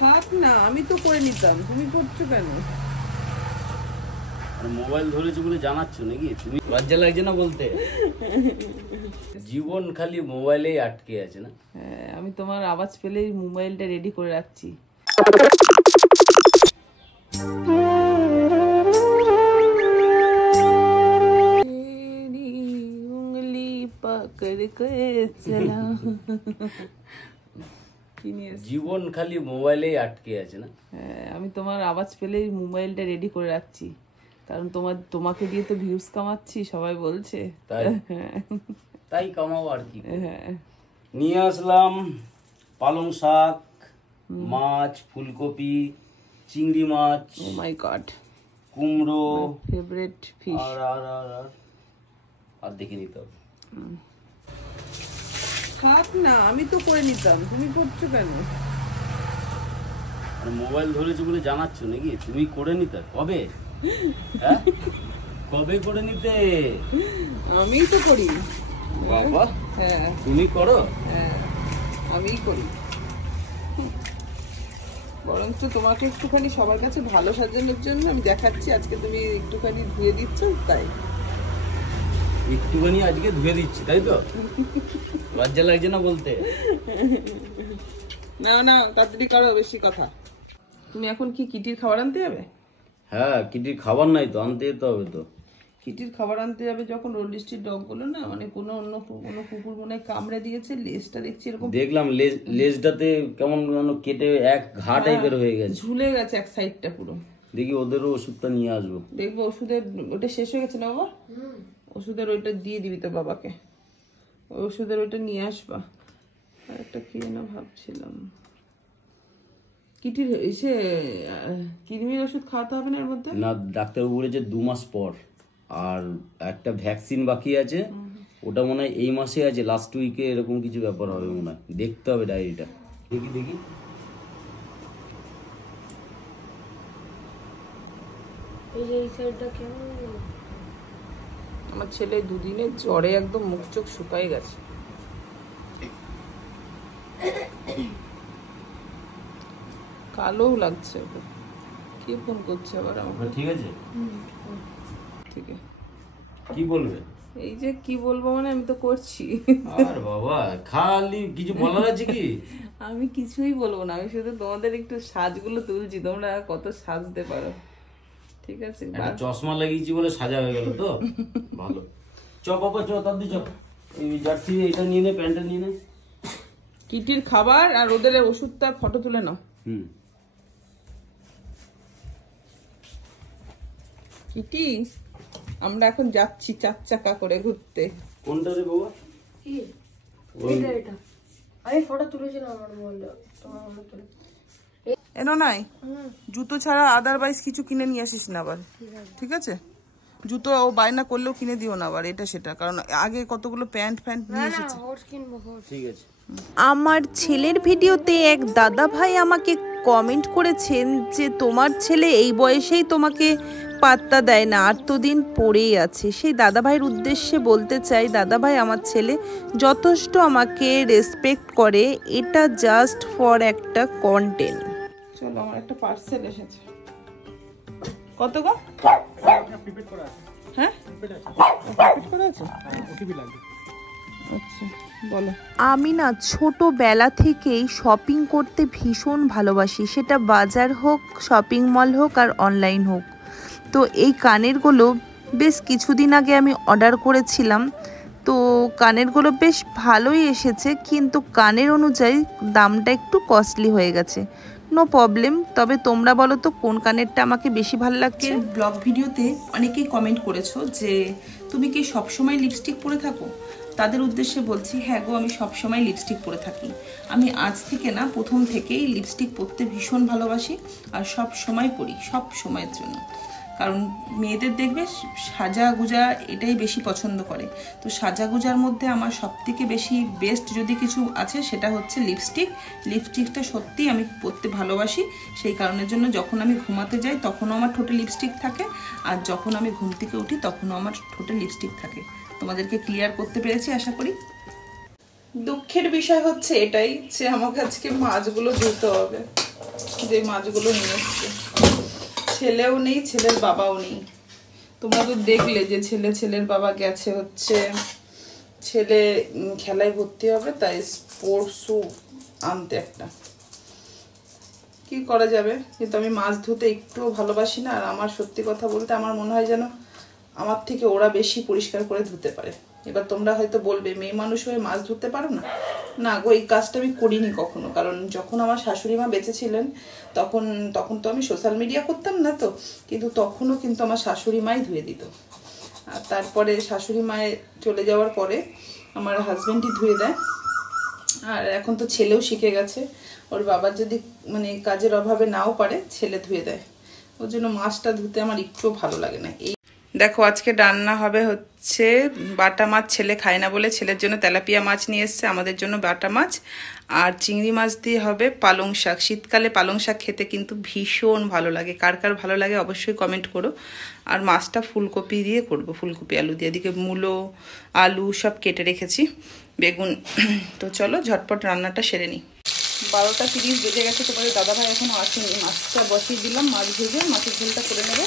থাক না, আমি তো করে নিতাম, তুমি করছো কেন? মোবাইল ধরেছো বলে জানাচ্ছ নাকি? তুমি লজ্জা লাগছে না বলতে? জীবন খালি মোবাইলেই আটকে আছে না? হ্যাঁ, আমি তোমার আওয়াজ পেলেই মোবাইলটা রেডি করে রাখছি। জীবন খালি মোবাইলেই আটকে আছে না? হ্যাঁ, আমি তোমার আওয়াজ পেলেই মোবাইলটা রেডি করে রাখছি, কারণ তোমাকে দিয়ে তো ভিউজ কামাচ্ছি, সবাই বলছে। তাই কামাও আর কি। নিয়ে আসলাম পালং শাক, মাছ, ফুলকপি, চিংড়ি মাছ, ও মাই গড, কুমড়ো, ফেভারিট ফিশ, আর দেখে নিতে হবে। থাক না, আমি তো করে নিতাম, তুমি করছো কেন? মোবাইল ধরেছো বলে জানাচ্ছ নাকি? তুমি করে নিতে কবে? হ্যাঁ, কবে করে নিতে? আমি তো করি বাবা। হ্যাঁ, তুমি করো? হ্যাঁ, আমিই করি। বরঞ্চ তোমাকে একটুখানি সবার কাছে ভালো সাজানোর জন্য আমি দেখাচ্ছি, আজকে তুমি একটুখানি ধুয়ে দিচ্ছ, তাই একটুখানি আজকে ধুয়ে দিচ্ছি, তাই তো? লজ্জা লাগছে না বলতে? না না, তাড়াতাড়ি করো, বেশি কথা। তুমি এখন কি কিটির খাবার আনতে যাবে? হ্যাঁ, কিটির খাবার নাই তো, আনতে যেতে হবে তো। কিটির খাবার আনতে যাবে যখন, রোড ডিস্ট্রিক্ট ডগ গুলো না, মানে কোনো কুকুর মনে হয় কামড়ে দিয়েছে, লেজটা দেখছি এরকম, দেখলাম লেজটাতে কেমন কেটে এক ঘা টাইপের হয়ে গেছে, ঝুলে গেছে এক সাইডটা পুরো। দেখি ওদেরও ওষুধটা নিয়ে আসবো। দেখবো ওষুধের ওটা শেষ হয়ে গেছে না বাবা? ওষুধের ওইটা দিয়ে দিবি তোর বাবাকে, ওষুধের ওইটা নিয়ে আসবা। আর একটা কি না ভাবছিলাম, কিটির এসে কৃমির ওষুধ খাওয়াতে হবে না এর মধ্যে? না, ডাক্তার বলেছে 2 মাস পর, আর একটা ভ্যাকসিন বাকি আছে, ওটা মনে হয় এই মাসে আছে, লাস্ট উইকে এরকম কিছু ব্যাপার হবে মনে হয়, দেখতে হবে ডায়েরিটা। দেখি দেখি, আমার ছেলে দুদিনের জ্বরে একদম মুখ চোখ শুকাই গেছে। কালোও লাগছে। কে ফোন করছে আবার আমার? ঠিক আছে, ঠিক আছে, কি বলবে? এই যে কি বলবো মানে, আমি তো করছি। আর বাবা, খালি কিছু বলার আছে কি? আমি কিছুই বলবো না, আমি শুধু তোমাদের একটু সাজগুলো তুলছি, তোমরা কত সাজতে পারো। ঠিক আছে, চশমা লাগিয়েছি বলে সাজা হয়ে গেল তো? ভালো। চ বাবা, চ তাড়াতাড়ি চ, এই জার্সি এটা নিয়ে নে, প্যান্টটা নিয়ে নে। কিটির খাবার আর ওদের ওষুধটা ফটো তুলে নাও। কিটি, আমরা এখন যাচ্ছি 4 চাকা করে ঘুরতে। কোনটা রে বাবা? কি এটা? আমি ফটো তুলেছিলাম আমার মোবাইলে, তোমার মোবাইলে তুলে। এনো নাই, জুতো ছাড়া আদারওয়াইজ কিছু কিনে নিয়ে আসিস না আবার, ঠিক আছে? জুতো ও বায়না করলেও কিনে দিও না আবার এটা সেটা, কারণ আগে কতগুলো প্যান্ট নিয়ে এসেছে। ঠিক আছে। আমার ছেলের ভিডিওতে এক দাদা ভাই আমাকে কমেন্ট করেছেন যে তোমার ছেলে এই বয়সেই তোমাকে পাত্তা দেয় না, আর তো দিন পড়েই আছে। সেই দাদা ভাইয়ের উদ্দেশ্যে বলতে চাই, দাদা ভাই, আমার ছেলে যথেষ্ট আমাকে রেসপেক্ট করে, এটা জাস্ট ফর একটা কন্টেন্ট। চলো, আমার একটা পার্সেল এসেছে। কত গো? হ্যাঁ, আচ্ছা বলো। আমি না ছোটবেলা থেকেই শপিং করতে ভীষণ ভালোবাসি, সেটা বাজার হোক, শপিং মল হোক আর অনলাইন হোক। তো এই কানেরগুলো বেশ কিছুদিন আগে আমি অর্ডার করেছিলাম, তো কানেরগুলো বেশ ভালোই এসেছে, কিন্তু কানের অনুযায়ী দামটা একটু কস্টলি হয়ে গেছে। নো প্রবলেম, তবে তোমরা বলো তো কোন কানেরটা আমাকে বেশি ভালো লাগছে? ব্লগ ভিডিওতে অনেকেই কমেন্ট করেছো যে তুমি কি সবসময় লিপস্টিক পরে থাকো? তাদের উদ্দেশ্যে বলছি, হ্যাঁ গো, আমি সবসময় লিপস্টিক পরে থাকি। আমি আজ থেকে না, প্রথম থেকেই লিপস্টিক পরতে ভীষণ ভালোবাসি, আর সব সময় পরি, সব সময়ের জন্য। কারণ মেয়েদের দেখবে সাজা গুজা এটাই বেশি পছন্দ করে, তো সাজা গুজার মধ্যে আমার সবথেকে বেশি বেস্ট যদি কিছু আছে সেটা হচ্ছে লিপস্টিক। লিপস্টিকটা সত্যিই আমি পরতে ভালোবাসি, সেই কারণের জন্য যখন আমি ঘুমাতে যাই তখনও আমার ঠোঁটে লিপস্টিক থাকে, আর যখন আমি ঘুম থেকে উঠি তখনও আমার ঠোঁটে লিপস্টিক থাকে। তোমাদেরকে ক্লিয়ার করতে পেরেছি আশা করি। দুঃখের বিষয় হচ্ছে এটাই যে আমাকে আজকে মাছগুলো ধুতে হবে। যে মাছগুলো নিয়ে এসছে। ছেলেও নেই, ছেলের বাবাও নেই। তোমরা তো দেখলে যে ছেলের বাবা গেছে হচ্ছে ছেলে খেলায় ভর্তি হবে, তাই স্পোর্টস শ্যু আনতে একটা। কি করা যাবে, কিন্তু আমি মাছ ধুতে একটুও ভালোবাসি না। আর আমার সত্যি কথা বলতে আমার মনে হয় যেন আমার থেকে ওরা বেশি পরিষ্কার করে ধুতে পারে। এবার তোমরা হয়তো বলবে মেয়ে মানুষ হয়ে মাছ ধুতে পারো না। না গো, এই কাজটা আমি করিনি কখনো। কারণ যখন আমার শাশুড়ি মা বেঁচে ছিলেন তখন তো আমি সোশ্যাল মিডিয়া করতাম না তো, কিন্তু তখনও কিন্তু আমার শাশুড়ি মাই ধুয়ে দিত। আর তারপরে শাশুড়ি মায়ের চলে যাওয়ার পরে আমার হাজব্যান্ডই ধুয়ে দেয়। আর এখন তো ছেলেও শিখে গেছে, ওর বাবার যদি মানে কাজের অভাবে নাও পারে ছেলে ধুয়ে দেয়। ওর জন্য মাছটা ধুতে আমার একটুও ভালো লাগে না। এই দেখো আজকে রান্না হবে হচ্ছে বাটা মাছ। ছেলে খায় না বলে ছেলের জন্য তেলাপিয়া মাছ নিয়ে এসছে, আমাদের জন্য বাটা মাছ। আর চিংড়ি মাছ দিয়ে হবে পালং শাক। শীতকালে পালং শাক খেতে কিন্তু ভীষণ ভালো লাগে। কার কার ভালো লাগে অবশ্যই কমেন্ট করো। আর মাছটা ফুলকপি দিয়ে করব, ফুলকপি আলু দিয়ে। এদিকে মূলো আলু সব কেটে রেখেছি, বেগুন। তো চলো ঝটপট রান্নাটা সেরে নিই। 12:30 বেজে গেছে, তোমাদের দাদাভাই এখনো আসেনি। মাছটা বসিয়ে দিলাম, মাছ ভেজে মাছের ঝোলটা করে নেবে।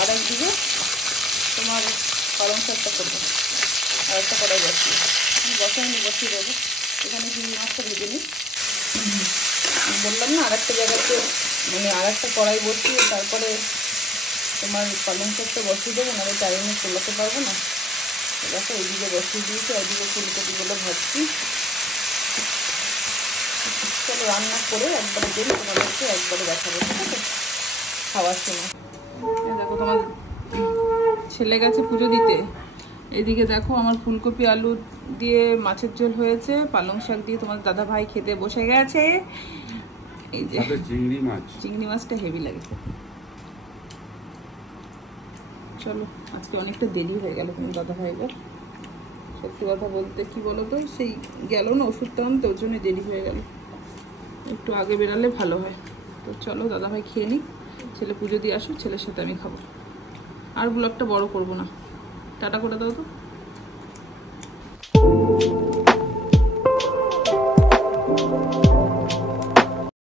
আর একদিকে তোমার পালং শাকটা করবো। আর একটা কড়াই বসিয়ে দেবো। এখানে চিংড়ি মাছটা ভেজে নিই। বললাম না আরেকটা জায়গাতে মানে আরেকটা কড়াই বসিয়ে তারপরে তোমার পালং শাকটা বসিয়ে দেবো, নাহলে টাইমে চলাতে পারবো না। দেখো ওইদিকে বসিয়ে দিয়েছি, ওইদিকে ফুলকপিগুলো ভাজছি। চলো রান্না করে একবারে দিন তোমাদেরকে একবারে দেখাবো, ঠিক আছে, খাওয়ার সময়। দেখো তোমার ছেলে গেছে পুজো দিতে। এদিকে দেখো আমার ফুলকপি আলু দিয়ে মাছের ঝোল হয়েছে, পালং শাক দিয়ে তোমার দাদা ভাই খেতে বসে গেছে। এই যে চিংড়ি মাছটা হেভি লাগে। চলো আজকে অনেকটা দেরি হয়ে গেল তোমার দাদা ভাইয়ের। সত্যি কথা বলতে কি বলতো, সেই গেল না ওষুধটা আনতে, ওর জন্য দেরি হয়ে গেল। একটু আগে বেরালে ভালো হয়। তো চলো দাদা ভাই খেয়ে নিই, ছেলে পুজো দিয়ে আসুক, ছেলের সাথে আমি খাবো। আর ব্লগটা বড় করবো না, টাটা করে দাও তো।